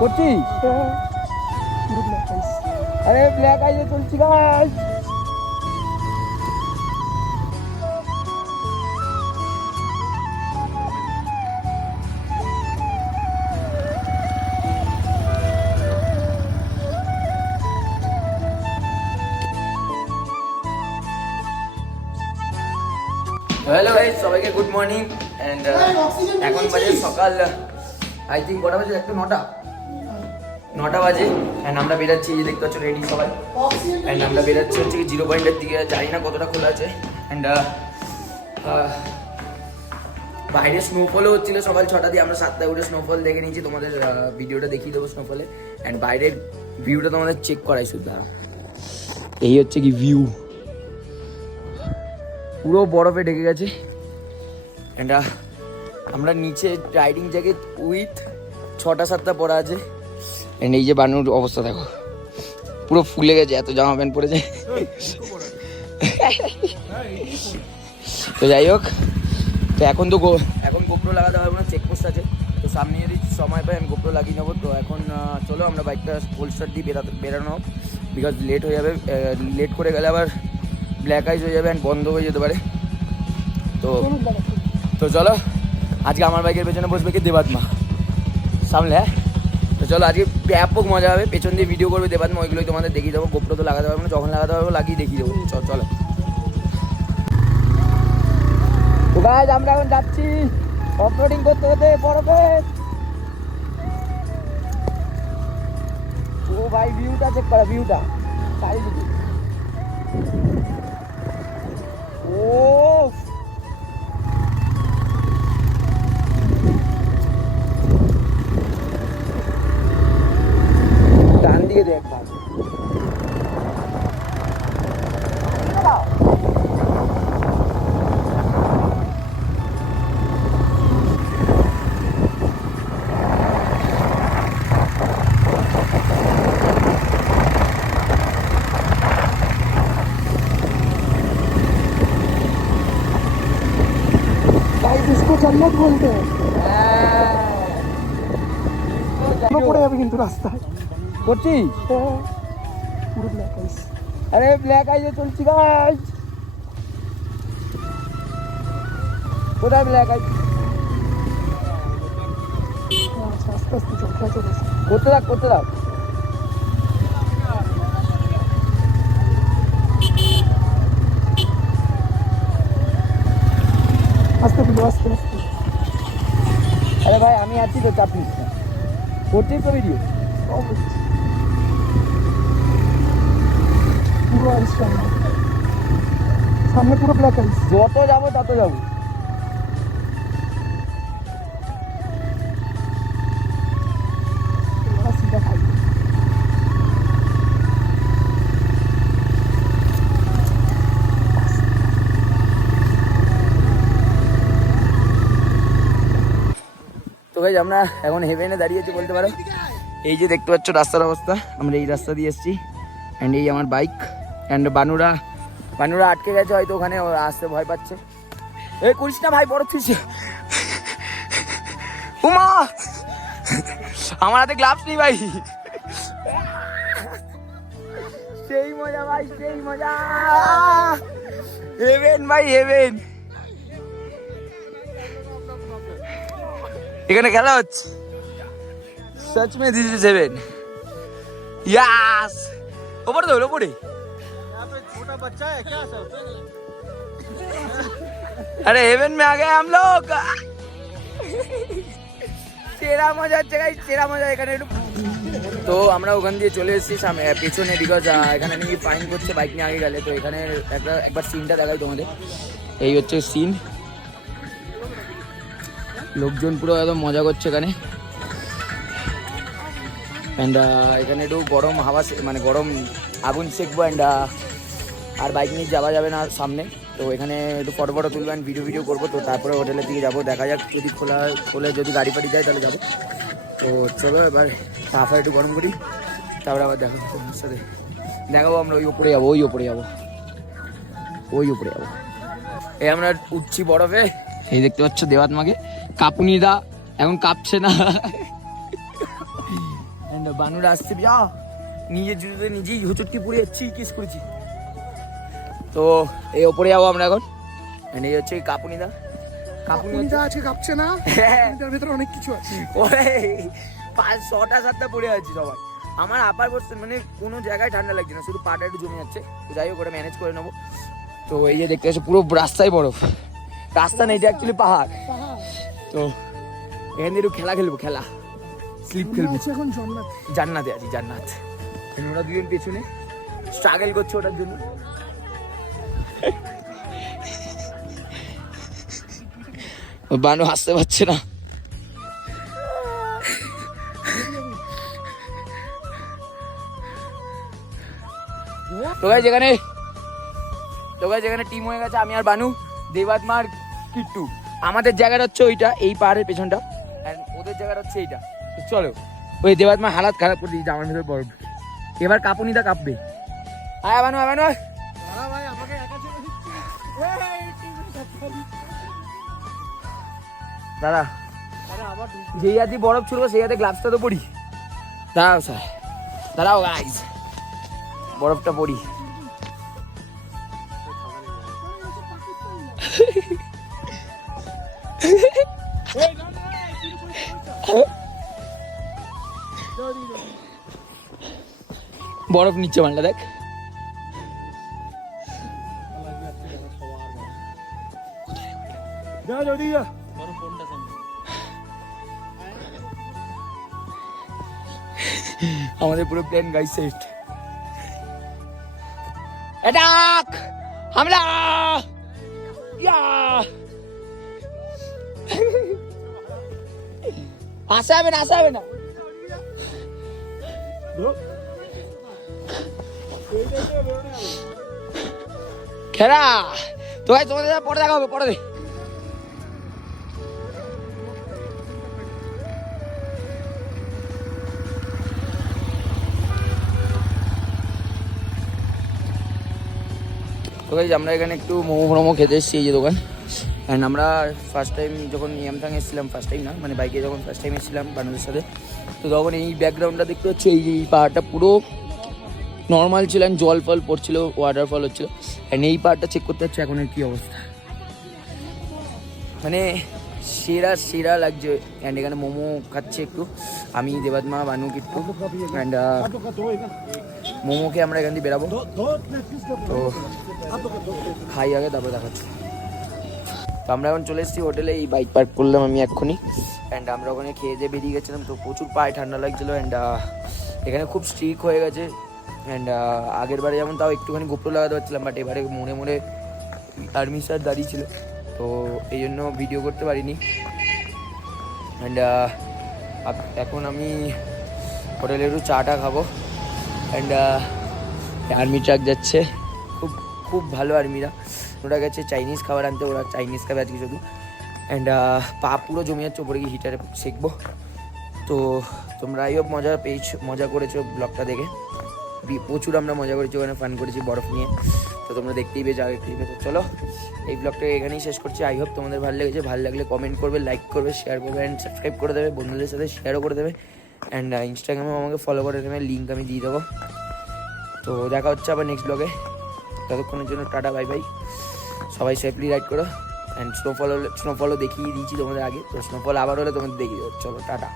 করছিস? আরে ব্ল্যাক আইজে চলছি গাইস। হ্যালো গাইস, সবাইকে গুড মর্নিং। এন্ড এখন বাজে সকাল আই থিঙ্ক কটা বাজে? একটা 9টা বাজে। অ্যান্ড আমরা বেরাচ্ছি, এই দেখতে পাচ্ছ রেডি সবাই। অ্যান্ড আমরা বেরাচ্ছি হচ্ছে কি 0 পয়েন্টের দিকে, জানি না কতটা খোলা আছে। অ্যান্ড বাইরে স্নোফলও হচ্ছিল সকাল 6টা দিয়ে। আমরা 7টায় উঠে স্নোফল দেখে নিয়েছি, তোমাদের ভিডিওটা দেখিয়ে দেবো স্নোফলে। অ্যান্ড বাইরের ভিউটা তোমাদের চেক করাই শুধু। এই হচ্ছে কি ভিউ, পুরো বরফে ঢেকে গেছে। অ্যান্ড আমরা নিচে রাইডিং জ্যাকেট উইথ 6টা-7টা পরা আছে। অ্যান্ড এই যে বানুর অবস্থা দেখো, পুরো ফুলে গেছে, এত জামা প্যান্ট পরেছে। তো যাই হোক, তো এখন গোপ্রো লাগাতে হবে না, চেকপোস্ট আছে। তো সামনে যদি সময় পাই আমি গোপ্রো লাগিয়ে নেবো। তো এখন চলো আমরা বাইকটা ফুল স্টার্ট দিয়ে বেরানো, বিকজ লেট হয়ে যাবে। লেট করে গেলে আবার ব্ল্যাক আইজ হয়ে যাবে অ্যান্ড বন্ধ হয়ে যেতে পারে। তো চলো, আজকে আমার বাইকের পেছনে বসবে কি দেবাত্মা সামলে। হ্যাঁ, তো চলো আজকে ব্যাপক মজা হবে। পেছন দিয়ে ভিডিও করবে দেবাত্মা, ওইগুলোই তোমাদের দেখিয়ে দেবো। গোপ্রো তো লাগাতে পারবো না, যখন লাগাতে পারবো লাগিয়ে দেখিয়ে দেবো। চলো তো গাইস, আমরা এখন যাচ্ছি অফরোডিং করতে হতে বরফে। ও ভাই, ভিউটা চেক করা, ভিউটা চারিদিকে। ও ডান দিকে দেখ ভাই, জন্নত বলতে পড়ে যাবে কিন্তু রাস্তায়। করছিস? পুরো ব্ল্যাক আইস। আরে ব্ল্যাক আইজে চলছি গাইস। কোথায় ব্ল্যাক আইস? আস্তে আস্তে করতে থাক। আস্তে। আরে ভাই, আমি আছি তো, চাপ নিস না। করছিস তো ভিডিও? পুরো আইস সামনে, পুরো ব্ল্যাক আইস। যত যাবো তত যাবো। তো ভাই, আমরা এখন হেভেনে দাঁড়িয়েছি বলতে পারো। এই যে দেখতে পাচ্ছ রাস্তার অবস্থা, আমরা এই রাস্তা দিয়ে এসেছি। অ্যান্ড এই আমার বাইক। অ্যান্ড বানুরা আটকে গেছে হয়তো ওখানে, আসতে ভয় পাচ্ছে। এই করিস না ভাই, বড় ফিস। উমা, আমার হাতে গ্লাভস নেই ভাই। সেই মজা ভাই, সেই মজা। হেভেন ভাই, হেভেন। এখানে খেলা হচ্ছে, सच में दिस इज हेवन। यस, ऊपर दो, ऊपर ही। यहाँ पे छोटा बच्चा है क्या सब? अरे हेवन में आ गए हम लोग। সেরা মজা হচ্ছে গাইস, সেরা মজা এখানে। তো আমরা ওখান দিয়ে চলে এসেছি পেছনে, বিকজ এখানে নাকি ফাইন করছে বাইক নিয়ে আগে গেলে। তো এখানে একবার সিনটা দেখাই তোমাদের। এই হচ্ছে সিন, লোকজন পুরো একদম মজা করছে এখানে। অ্যান্ড এখানে একটু গরম হাওয়া, মানে গরম আগুন সেঁকবো। অ্যান্ড আর বাইক নিয়ে যাওয়া যাবে না সামনে। তো এখানে একটু ফটো তুলবো অ্যান্ড ভিডিও করবো। তো তারপরে হোটেলের দিকে যাবো, দেখা যাক যদি খোলে যদি গাড়ি ফাড়ি যায় তাহলে যাবো। তো চলো এবার তারপর একটু গরম করি, তারপরে আবার দেখাবো আমরা। ওই উপরে যাবো। এই আমরা উঠছি বরফে। এই দেখতে পাচ্ছ দেবাত্মাকে, কাপুনিদা এখন কাঁপছে না। বানুরা আসছে যা নিজের জুতোতে নিজেই হোঁচটকি পড়ে যাচ্ছি, কিস করেছি। তো এই ওপরে যাবো আমরা এখন। এই হচ্ছে কাপুনিদা। কাপুনিদা আছে, কাঁপছে না, এটার ভেতরে অনেক কিছু আছে। ওরে 5-6টা-7টা পড়ে আছে সবাই। আমার আপার বসছে মানে কোনো জায়গায় ঠান্ডা লাগছে না, শুধু পাটা একটু জমে যাচ্ছে। তো যাই হোক ওটা ম্যানেজ করে নেবো। তো এই যে দেখতে পাচ্ছি পুরো রাস্তায় বরফ, রাস্তা নেই, এটা অ্যাকচুয়ালি পাহাড়। তো এখান থেকে একটু খেলা খেলবো, খেলা স্লিপ খেলবো। এখন জান্নাতে আছি, জান্নাত। ওরা দুজন পেছনে স্ট্রাগল করছে ওটার জন্য। বানু হাসতে পারছে না। তো গাইস যেখানে টিম হয়ে গেছে, আমি আর বানু, দেবাত্মা আর কিট্টু। আমাদের জায়গাটা হচ্ছে ওইটা, এই পাহাড়ের পেছনটা, আর ওদের জায়গাটা হচ্ছে এইটা। তো চলো, ওই দেবাত্মা হালাত খারাপ করে দিয়েছে আমার ভেতর বরফ। এবার কাপুনিটা কাঁপবে। আয় বানু, আয় বানু। দাদা যেই হাতে বরফ ছুড়বো সেই হাতে গ্লাভসটা তো পরি। দাঁড়াও স্যার, দাঁড়াও গাইস, বরফটা পরি। বরফ নিচ্ছে মালটা দেখ। আমাদের পুরো প্ল্যান গাইস সেট। অ্যাটাক, হামলা, ইয়া। আসা হবে না, আসা হবে না। খেলা তো ভাই, তোমাদের পরে দেখা হবে, পরে। তো গাইস আমরা এখানে একটু মোমো খেতে এসেছি, এই যে দোকান। অ্যান্ড আমরা ফার্স্ট টাইম যখন ইয়ামথাং এসেছিলাম, ফার্স্ট টাইম না মানে বাইকে যখন ফার্স্ট টাইম এসেছিলাম বানুদের সাথে, তো তখন এই ব্যাকগ্রাউন্ডটা দেখতে হচ্ছে, এই পাহাড়টা পুরো নর্মাল ছিল, জল ফল পড়ছিল, ওয়াটারফল হচ্ছিল। অ্যান্ড এই পাহাড়টা চেক করতে হচ্ছে এখন এর কী অবস্থা, মানে সেরা লাগছে। অ্যান্ড এখানে মোমো খাচ্ছে একটু আমি, দেবাত্মা, বানু, কিট্টু। অ্যান্ড মোমোকে আমরা এখান থেকে বেরাবো। তো খাই আগে, তারপরে দেখাচ্ছি। তো আমরা এখন চলে এসেছি হোটেলে, এই বাইক পার্ক করলাম আমি এক্ষুনি। অ্যান্ড আমরা ওখানে খেয়ে দিয়ে বেরিয়ে গেছিলাম। তো প্রচুর পায়ে ঠান্ডা লাগছিলো। অ্যান্ড এখানে খুব স্ট্রিক হয়ে গেছে। অ্যান্ড আগের বারে যেমন তাও একটুখানি গোপ্রো লাগাতে পারছিলাম, বাট এবারে মনে আর্মি স্যার দাঁড়িয়ে ছিল, তো এই জন্য ভিডিও করতে পারিনি। অ্যান্ড এখন আমি হোটেলে একটু চাটা খাবো। অ্যান্ড আর্মি ট্রাক যাচ্ছে, খুব ভালো আর্মিরা। ওরা গেছে চাইনিজ খাবার আনতে, ওরা চাইনিজ খাবে আজকে শুধু। অ্যান্ড পা পুরো জমে যাচ্ছে, ওপরে গিয়ে হিটারে সেঁকবো। তো তোমরা এই মজা করেছো ব্লগটা দেখে, প্রচুর আমরা মজা করেছি, ওখানে ফান করেছি বরফ নিয়ে। তো তোমরা দেখতেই পেয়েছো, আগে দেখতেই পেয়েছো। চলো এই ব্লগটা এখানেই শেষ করছি। আই হোপ তোমাদের ভালো লেগেছে। ভালো লাগলে কমেন্ট করবে, লাইক করবে, শেয়ার করবে, অ্যান্ড সাবস্ক্রাইব করে দেবে, বন্ধুদের সাথে শেয়ারও করে দেবে। অ্যান্ড ইনস্টাগ্রামেও আমাকে ফলো করে দেবে, লিঙ্ক আমি দিয়ে দেবো। তো দেখা হচ্ছে আবার নেক্সট ব্লগে। ততক্ষণের জন্য টাটা, বাই বাই। সবাই সেফলি রাইড করো। অ্যান্ড স্নোফলও দেখিয়ে দিয়েছি তোমাদের আগে, তো স্নোফল আবার হলে তোমাদের দেখিয়ে দেবো। চলো টাটা।